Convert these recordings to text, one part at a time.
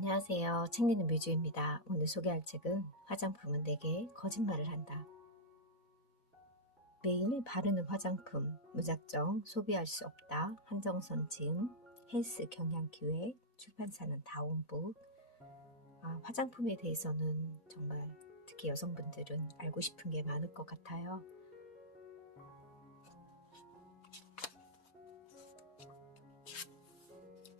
안녕하세요. 책 읽는 뮤즈입니다. 오늘 소개할 책은 화장품은 내게 거짓말을 한다. 매일 바르는 화장품, 무작정 소비할 수 없다. 한정선 지음, 헬스 경향기획, 출판사는 다온북. 화장품에 대해서는 정말 특히 여성분들은 알고 싶은 게 많을 것 같아요.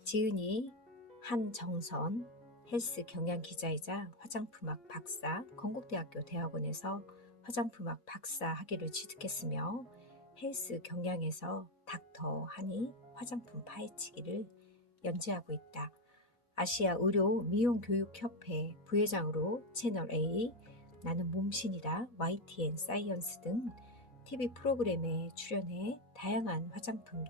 지은이 한정선, 헬스 경향 기자이자 화장품학 박사, 건국대학교 대학원에서 화장품학 박사 학위를 취득했으며 헬스 경향에서 닥터 하니 화장품 파헤치기를 연재하고 있다. 아시아 의료 미용교육협회 부회장으로 채널A, 나는 몸신이다, YTN 사이언스 등 TV 프로그램에 출연해 다양한 화장품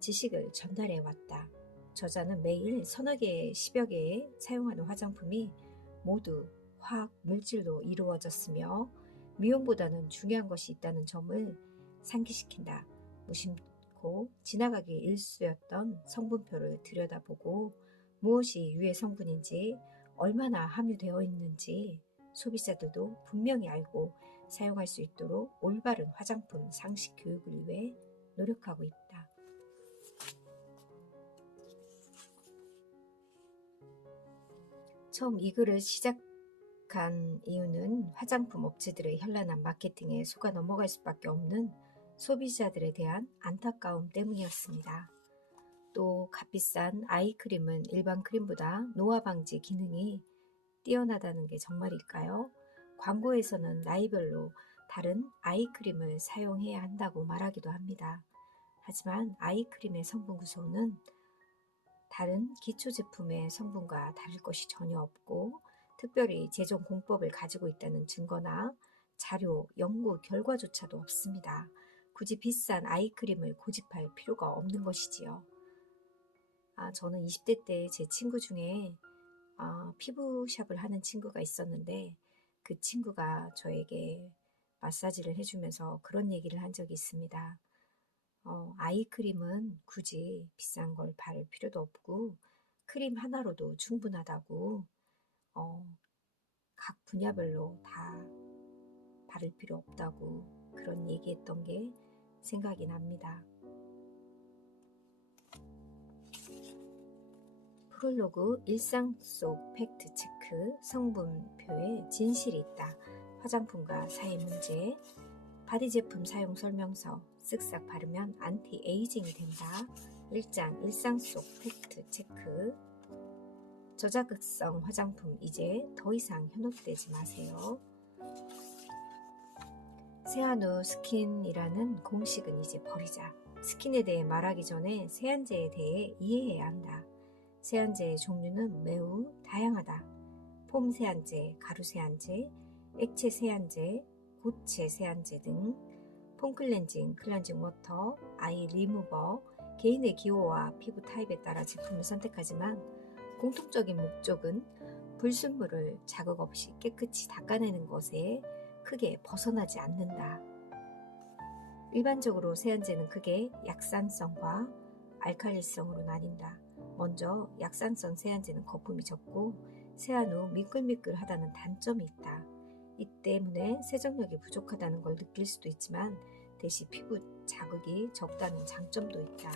지식을 전달해 왔다. 저자는 매일 서너 개, 10여 개의 사용하는 화장품이 모두 화학 물질로 이루어졌으며 미용보다는 중요한 것이 있다는 점을 상기시킨다. 무심코 지나가기 일쑤였던 성분표를 들여다보고 무엇이 유해 성분인지, 얼마나 함유되어 있는지 소비자들도 분명히 알고 사용할 수 있도록 올바른 화장품 상식 교육을 위해 노력하고 있다. 처음 이 글을 시작한 이유는 화장품 업체들의 현란한 마케팅에 속아 넘어갈 수밖에 없는 소비자들에 대한 안타까움 때문이었습니다. 또 값비싼 아이크림은 일반 크림보다 노화 방지 기능이 뛰어나다는 게 정말일까요? 광고에서는 나이별로 다른 아이크림을 사용해야 한다고 말하기도 합니다. 하지만 아이크림의 성분 구성은 다른 기초 제품의 성분과 다를 것이 전혀 없고, 특별히 제종 공법을 가지고 있다는 증거나 자료, 연구 결과조차도 없습니다. 굳이 비싼 아이크림을 고집할 필요가 없는 것이지요. 저는 20대 때 제 친구 중에 피부샵을 하는 친구가 있었는데, 그 친구가 저에게 마사지를 해주면서 그런 얘기를 한 적이 있습니다. 아이크림은 굳이 비싼 걸 바를 필요도 없고 크림 하나로도 충분하다고, 각 분야별로 다 바를 필요 없다고 그런 얘기했던 게 생각이 납니다. 프롤로그, 일상 속 팩트체크, 성분표에 진실이 있다. 화장품과 사회 문제, 바디 제품 사용 설명서, 쓱싹 바르면 안티에이징이 된다. 1장 일상 속 팩트 체크. 저자극성 화장품 이제 더 이상 현혹되지 마세요. 세안후 스킨이라는 공식은 이제 버리자. 스킨에 대해 말하기 전에 세안제에 대해 이해해야 한다. 세안제의 종류는 매우 다양하다. 폼 세안제, 가루 세안제, 액체 세안제, 고체 세안제 등 폼클렌징, 클렌징 워터, 아이 리무버, 개인의 기호와 피부 타입에 따라 제품을 선택하지만 공통적인 목적은 불순물을 자극 없이 깨끗이 닦아내는 것에 크게 벗어나지 않는다. 일반적으로 세안제는 크게 약산성과 알칼리성으로 나뉜다. 먼저 약산성 세안제는 거품이 적고 세안 후 미끌미끌하다는 단점이 있다. 이 때문에 세정력이 부족하다는 걸 느낄 수도 있지만 대신 피부 자극이 적다는 장점도 있다.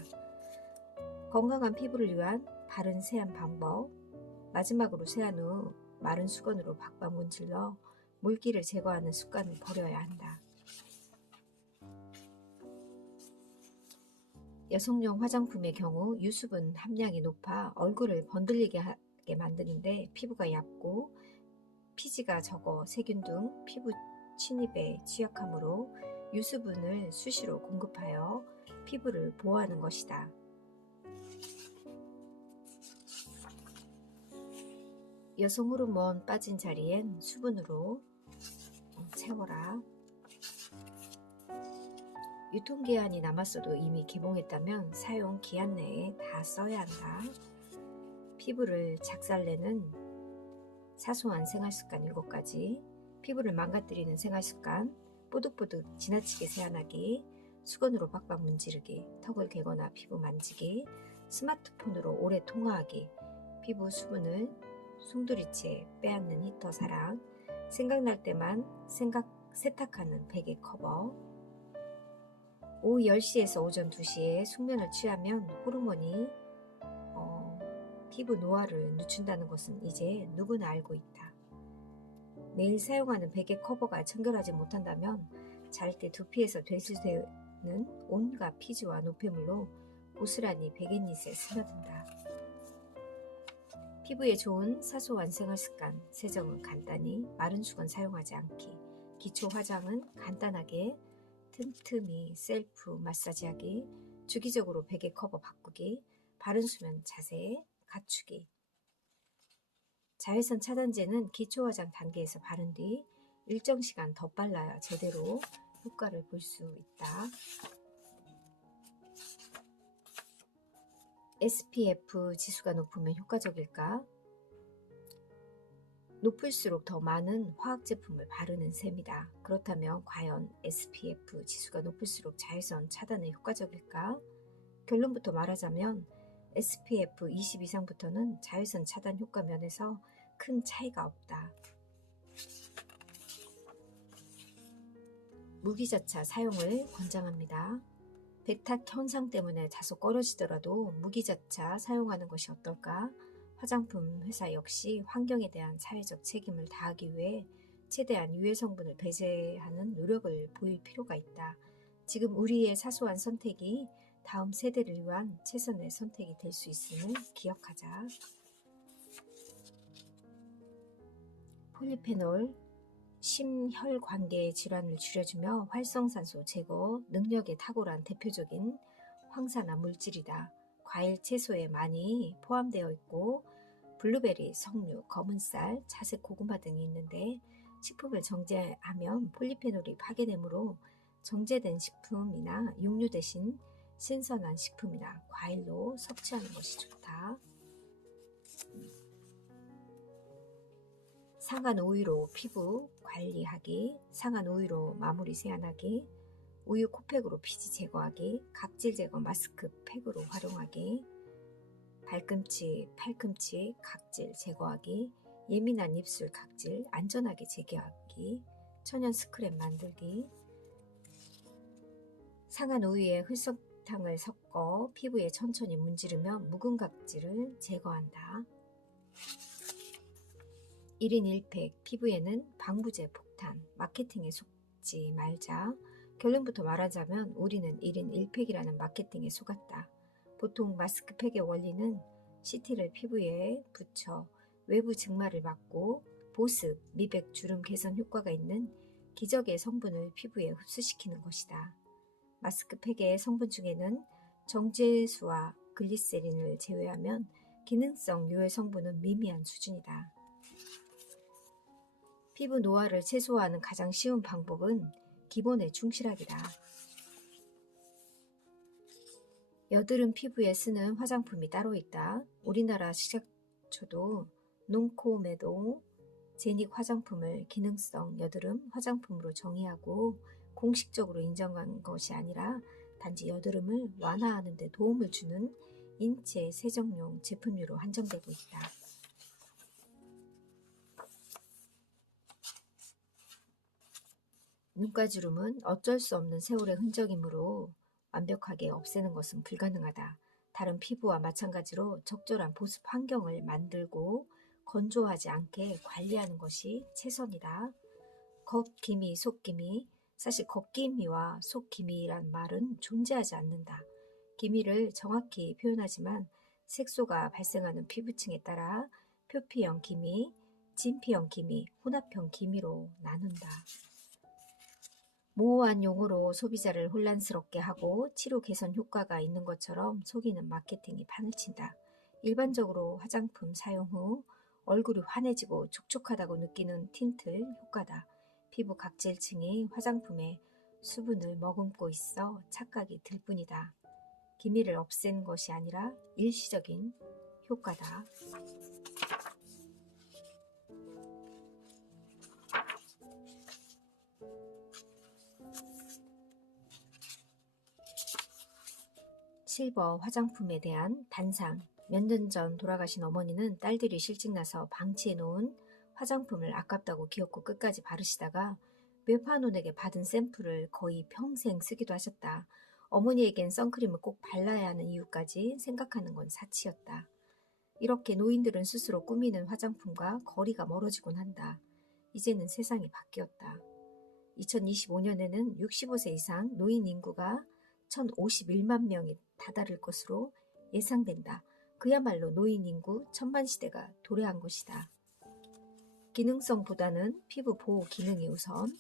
건강한 피부를 위한 바른 세안 방법. 마지막으로 세안 후 마른 수건으로 박박 문질러 물기를 제거하는 습관을 버려야 한다. 여성용 화장품의 경우 유수분 함량이 높아 얼굴을 번들리게 하게 만드는데 피부가 얇고 피지가 적어 세균 등 피부 침입에 취약하므로 유수분을 수시로 공급하여 피부를 보호하는 것이다. 여성 호르몬 빠진 자리엔 수분으로 채워라. 유통기한이 남았어도 이미 개봉했다면 사용 기한 내에 다 써야 한다. 피부를 작살내는 사소한 생활습관 7가지, 피부를 망가뜨리는 생활습관, 뽀득뽀득 지나치게 세안하기, 수건으로 박박 문지르기, 턱을 개거나 피부 만지기, 스마트폰으로 오래 통화하기, 피부 수분을 송두리째 빼앗는 히터 사랑, 생각날 때만 세탁하는 베개 커버. 오후 10시에서 오전 2시에 숙면을 취하면 호르몬이 피부 노화를 늦춘다는 것은 이제 누구나 알고 있다. 매일 사용하는 베개 커버가 청결하지 못한다면 잘 때 두피에서 배출되는 온갖 피지와 노폐물로 고스란히 베갯닛에 스며든다. 피부에 좋은 사소한 생활습관, 세정은 간단히, 마른 수건 사용하지 않기, 기초 화장은 간단하게, 틈틈이 셀프 마사지하기, 주기적으로 베개 커버 바꾸기, 바른 수면 자세 갖추기. 자외선 차단제는 기초 화장 단계에서 바른 뒤 일정 시간 더 빨라야 제대로 효과를 볼 수 있다. SPF 지수가 높으면 효과적일까? 높을수록 더 많은 화학 제품을 바르는 셈이다. 그렇다면 과연 SPF 지수가 높을수록 자외선 차단에 효과적일까? 결론부터 말하자면 SPF 20 이상부터는 자외선 차단 효과 면에서 큰 차이가 없다. 무기자차 사용을 권장합니다. 백탁 현상 때문에 다소 꺼려지더라도 무기자차 사용하는 것이 어떨까? 화장품 회사 역시 환경에 대한 사회적 책임을 다하기 위해 최대한 유해 성분을 배제하는 노력을 보일 필요가 있다. 지금 우리의 사소한 선택이 다음 세대를 위한 최선의 선택이 될 수 있음을 기억하자. 폴리페놀, 심혈관계 질환을 줄여주며 활성산소 제거 능력에 탁월한 대표적인 황산화 물질이다. 과일, 채소에 많이 포함되어 있고 블루베리, 석류, 검은쌀, 자색 고구마 등이 있는데 식품을 정제하면 폴리페놀이 파괴되므로 정제된 식품이나 육류 대신 신선한 식품이나 과일로 섭취하는 것이 좋다. 상한 오일로 피부 관리하기, 상한 오일로 마무리 세안하기, 우유 코팩으로 피지 제거하기, 각질 제거 마스크 팩으로 활용하기, 발꿈치, 팔꿈치 각질 제거하기, 예민한 입술 각질 안전하게 제거하기, 천연 스크랩 만들기, 상한 우유에 흘석탕을 섞어 피부에 천천히 문지르며 묵은 각질을 제거한다. 1인 1팩, 피부에는 방부제 폭탄, 마케팅에 속지 말자. 결론부터 말하자면 우리는 1인 1팩이라는 마케팅에 속았다. 보통 마스크팩의 원리는 CT를 피부에 붙여 외부 증말을 막고 보습, 미백, 주름 개선 효과가 있는 기적의 성분을 피부에 흡수시키는 것이다. 마스크팩의 성분 중에는 정제수와 글리세린을 제외하면 기능성 유해 성분은 미미한 수준이다. 피부 노화를 최소화하는 가장 쉬운 방법은 기본에 충실하기다. 여드름 피부에 쓰는 화장품이 따로 있다. 우리나라 식약처도 농코메도 제닉 화장품을 기능성 여드름 화장품으로 정의하고 공식적으로 인정한 것이 아니라 단지 여드름을 완화하는 데 도움을 주는 인체 세정용 제품류로 한정되고 있다. 눈가주름은 어쩔 수 없는 세월의 흔적이므로 완벽하게 없애는 것은 불가능하다. 다른 피부와 마찬가지로 적절한 보습 환경을 만들고 건조하지 않게 관리하는 것이 최선이다. 겉기미, 속기미, 사실 겉기미와 속기미란 말은 존재하지 않는다. 기미를 정확히 표현하지만 색소가 발생하는 피부층에 따라 표피형 기미, 진피형 기미, 혼합형 기미로 나눈다. 모호한 용어로 소비자를 혼란스럽게 하고 치료 개선 효과가 있는 것처럼 속이는 마케팅이 판을 친다. 일반적으로 화장품 사용 후 얼굴이 환해지고 촉촉하다고 느끼는 틴트 효과다. 피부 각질층이 화장품의 수분을 머금고 있어 착각이 들 뿐이다. 기미를 없앤 것이 아니라 일시적인 효과다. 실버 화장품에 대한 단상, 몇 년 전 돌아가신 어머니는 딸들이 실직나서 방치해 놓은 화장품을 아깝다고 기어코 끝까지 바르시다가 외판원에게 받은 샘플을 거의 평생 쓰기도 하셨다. 어머니에겐 선크림을 꼭 발라야 하는 이유까지 생각하는 건 사치였다. 이렇게 노인들은 스스로 꾸미는 화장품과 거리가 멀어지곤 한다. 이제는 세상이 바뀌었다. 2025년에는 65세 이상 노인 인구가 1051만 명에 다다를 것으로 예상된다. 그야말로 노인 인구 천만 시대가 도래한 것이다. 기능성보다는 피부 보호 기능이 우선.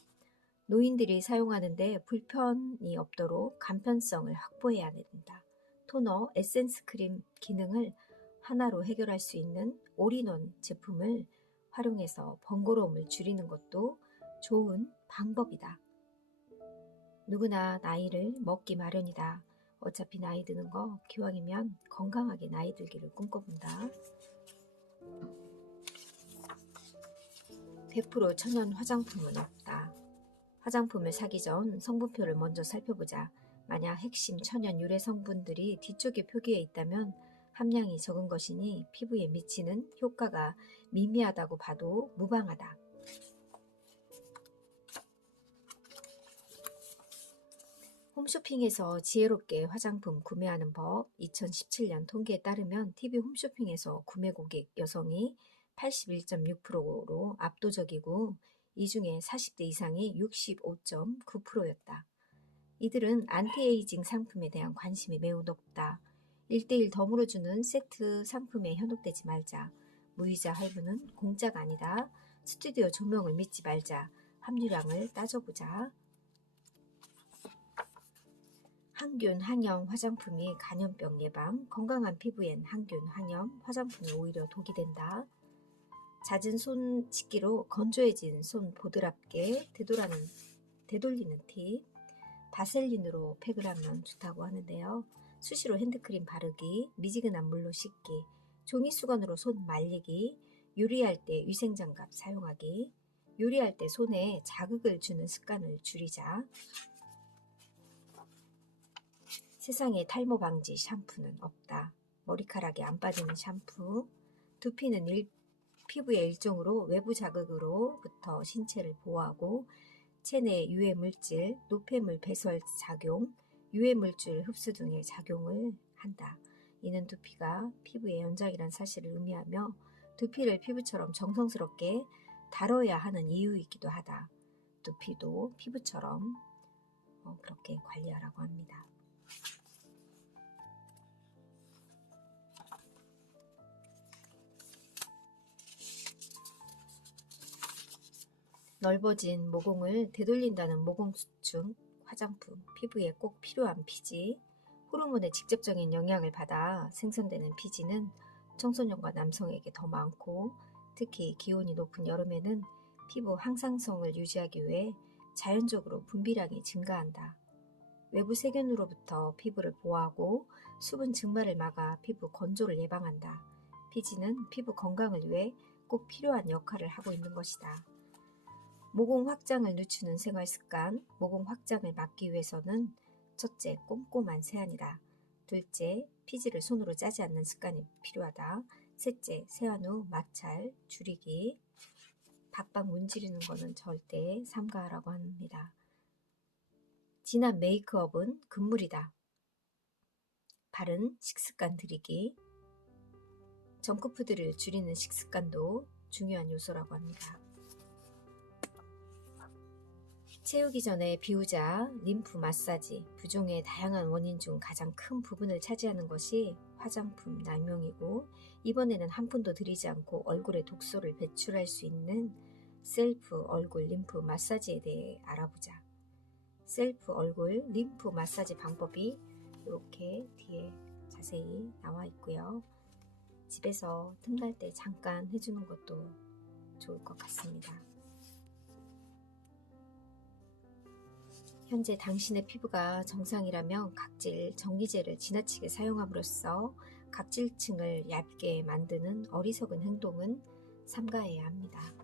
노인들이 사용하는데 불편이 없도록 간편성을 확보해야 된다. 토너, 에센스 크림 기능을 하나로 해결할 수 있는 올인원 제품을 활용해서 번거로움을 줄이는 것도 좋은 방법이다. 누구나 나이를 먹기 마련이다. 어차피 나이 드는 거 기왕이면 건강하게 나이 들기를 꿈꿔본다. 100% 천연 화장품은 없다. 화장품을 사기 전 성분표를 먼저 살펴보자. 만약 핵심 천연 유래 성분들이 뒤쪽에 표기해 있다면 함량이 적은 것이니 피부에 미치는 효과가 미미하다고 봐도 무방하다. 홈쇼핑에서 지혜롭게 화장품 구매하는 법. 2017년 통계에 따르면 TV 홈쇼핑에서 구매 고객 여성이 81.6%로 압도적이고 이 중에 40대 이상이 65.9%였다. 이들은 안티에이징 상품에 대한 관심이 매우 높다. 1:1 덤으로 주는 세트 상품에 현혹되지 말자. 무이자 할부는 공짜가 아니다. 스튜디오 조명을 믿지 말자. 함유량을 따져보자. 항균, 항염 화장품이 간염병 예방, 건강한 피부엔 항균, 항염 화장품이 오히려 독이 된다. 잦은 손 씻기로 건조해진 손 보드랍게 되돌리는 팁. 바셀린으로 팩을 하면 좋다고 하는데요. 수시로 핸드크림 바르기, 미지근한 물로 씻기, 종이수건으로 손 말리기, 요리할 때 위생장갑 사용하기, 요리할 때 손에 자극을 주는 습관을 줄이자. 세상에 탈모 방지 샴푸는 없다. 머리카락이 안 빠지는 샴푸. 두피는 피부의 일종으로 외부 자극으로부터 신체를 보호하고 체내 유해물질, 노폐물 배설 작용, 유해물질 흡수 등의 작용을 한다. 이는 두피가 피부의 연장이란 사실을 의미하며 두피를 피부처럼 정성스럽게 다뤄야 하는 이유이기도 하다. 두피도 피부처럼 그렇게 관리하라고 합니다. 넓어진 모공을 되돌린다는 모공수축 화장품, 피부에 꼭 필요한 피지, 호르몬의 직접적인 영향을 받아 생성되는 피지는 청소년과 남성에게 더 많고 특히 기온이 높은 여름에는 피부 항상성을 유지하기 위해 자연적으로 분비량이 증가한다. 외부 세균으로부터 피부를 보호하고 수분 증발을 막아 피부 건조를 예방한다. 피지는 피부 건강을 위해 꼭 필요한 역할을 하고 있는 것이다. 모공 확장을 늦추는 생활 습관, 모공 확장을 막기 위해서는 첫째, 꼼꼼한 세안이다. 둘째, 피지를 손으로 짜지 않는 습관이 필요하다. 셋째, 세안 후 마찰, 줄이기. 박박 문지르는 것은 절대 삼가하라고 합니다. 진한 메이크업은 금물이다. 바른 식습관 들이기. 정크푸드를 줄이는 식습관도 중요한 요소라고 합니다. 채우기 전에 비우자, 림프 마사지, 부종의 다양한 원인 중 가장 큰 부분을 차지하는 것이 화장품 남용이고 이번에는 한 푼도 들이지 않고 얼굴에 독소를 배출할 수 있는 셀프 얼굴 림프 마사지에 대해 알아보자. 셀프 얼굴 림프 마사지 방법이 이렇게 뒤에 자세히 나와 있고요. 집에서 틈날 때 잠깐 해주는 것도 좋을 것 같습니다. 현재 당신의 피부가 정상이라면 각질 정리제를 지나치게 사용함으로써 각질층을 얇게 만드는 어리석은 행동은 삼가해야 합니다.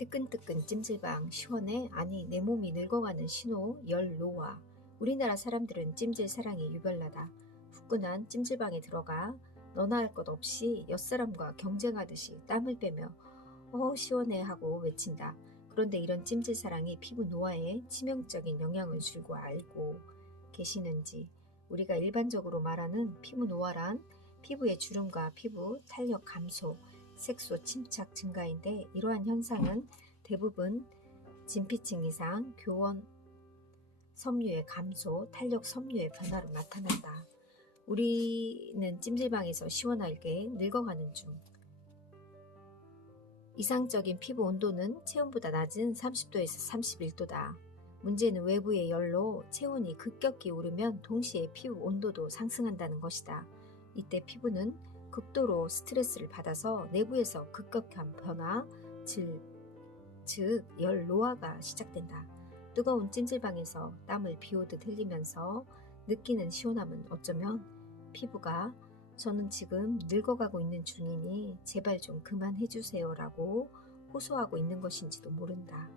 뜨끈뜨끈 찜질방 시원해? 아니 내 몸이 늙어가는 신호 열 노화. 우리나라 사람들은 찜질 사랑이 유별나다. 후끈한 찜질방에 들어가 너나 할 것 없이 옆사람과 경쟁하듯이 땀을 빼며 시원해 하고 외친다. 그런데 이런 찜질 사랑이 피부 노화에 치명적인 영향을 줄 거 알고 계시는지. 우리가 일반적으로 말하는 피부 노화란 피부의 주름과 피부 탄력 감소, 색소 침착 증가인데 이러한 현상은 대부분 진피층 이상, 교원 섬유의 감소, 탄력 섬유의 변화로 나타난다. 우리는 찜질방에서 시원하게 늙어가는 중. 이상적인 피부 온도는 체온보다 낮은 30도에서 31도다. 문제는 외부의 열로 체온이 급격히 오르면 동시에 피부 온도도 상승한다는 것이다. 이때 피부는 극도로 스트레스를 받아서 내부에서 급격한 변화, 즉 열 노화가 시작된다. 뜨거운 찜질방에서 땀을 비오듯 흘리면서 느끼는 시원함은 어쩌면 피부가 저는 지금 늙어가고 있는 중이니 제발 좀 그만해주세요 라고 호소하고 있는 것인지도 모른다.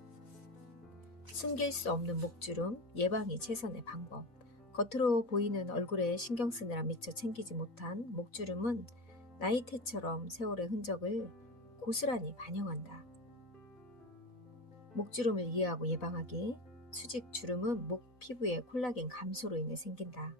숨길 수 없는 목주름, 예방이 최선의 방법. 겉으로 보이는 얼굴에 신경 쓰느라 미처 챙기지 못한 목주름은 나이테처럼 세월의 흔적을 고스란히 반영한다. 목주름을 이해하고 예방하기. 수직주름은 목 피부의 콜라겐 감소로 인해 생긴다.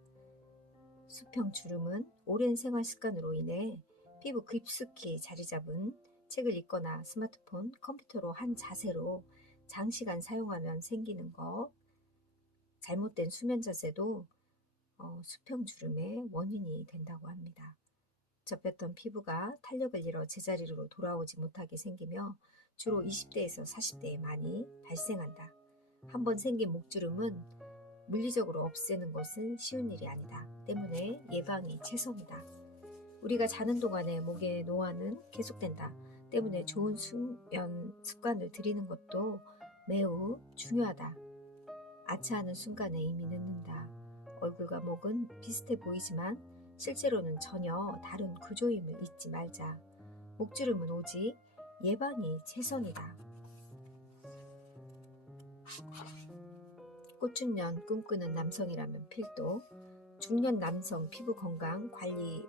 수평주름은 오랜 생활 습관으로 인해 피부 깊숙이 자리 잡은 책을 읽거나 스마트폰, 컴퓨터로 한 자세로 장시간 사용하면 생기는 것. 잘못된 수면 자세도 수평주름의 원인이 된다고 합니다. 접혔던 피부가 탄력을 잃어 제자리로 돌아오지 못하게 생기며 주로 20대에서 40대에 많이 발생한다. 한번 생긴 목주름은 물리적으로 없애는 것은 쉬운 일이 아니다. 때문에 예방이 최선이다. 우리가 자는 동안에 목의 노화는 계속된다. 때문에 좋은 수면 습관을 들이는 것도 매우 중요하다. 아차하는 순간에 이미 늦는다. 얼굴과 목은 비슷해 보이지만 실제로는 전혀 다른 구조임을 잊지 말자. 목주름은 오직 예방이 최선이다. 꽃중년 꿈꾸는 남성이라면 필독. 중년 남성 피부 건강 관리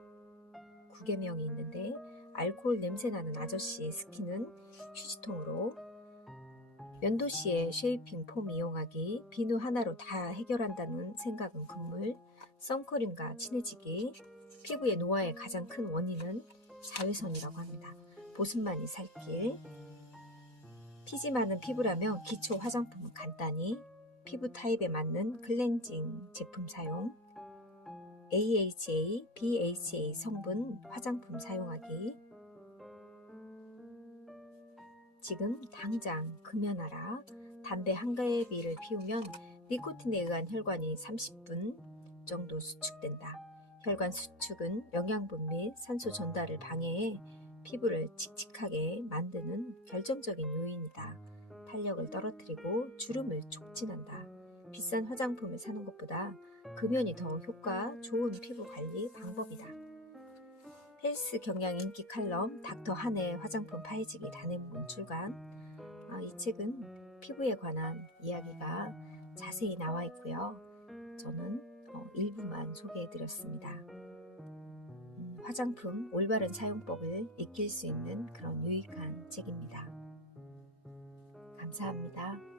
9계명이 있는데 알코올 냄새나는 아저씨의 스킨은 휴지통으로, 면도시의 쉐이핑 폼 이용하기, 비누 하나로 다 해결한다는 생각은 금물, 선크림과 친해지기. 피부의 노화의 가장 큰 원인은 자외선이라고 합니다. 보습만이 살 길. 피지 많은 피부라면 기초 화장품은 간단히, 피부 타입에 맞는 클렌징 제품 사용, AHA, BHA 성분 화장품 사용하기. 지금 당장 금연하라. 담배 한 개비를 피우면 니코틴에 의한 혈관이 30분 정도 수축된다. 혈관 수축은 영양분 및 산소 전달을 방해해 피부를 칙칙하게 만드는 결정적인 요인이다. 탄력을 떨어뜨리고 주름을 촉진한다. 비싼 화장품을 사는 것보다 금연이 더 효과 좋은 피부 관리 방법이다. 헬스 경향 인기 칼럼 닥터 한의 화장품 파헤치기 단행본 출간. 이 책은 피부에 관한 이야기가 자세히 나와 있고요. 저는 일부만 소개해드렸습니다. 화장품 올바른 사용법을 익힐 수 있는 그런 유익한 책입니다. 감사합니다.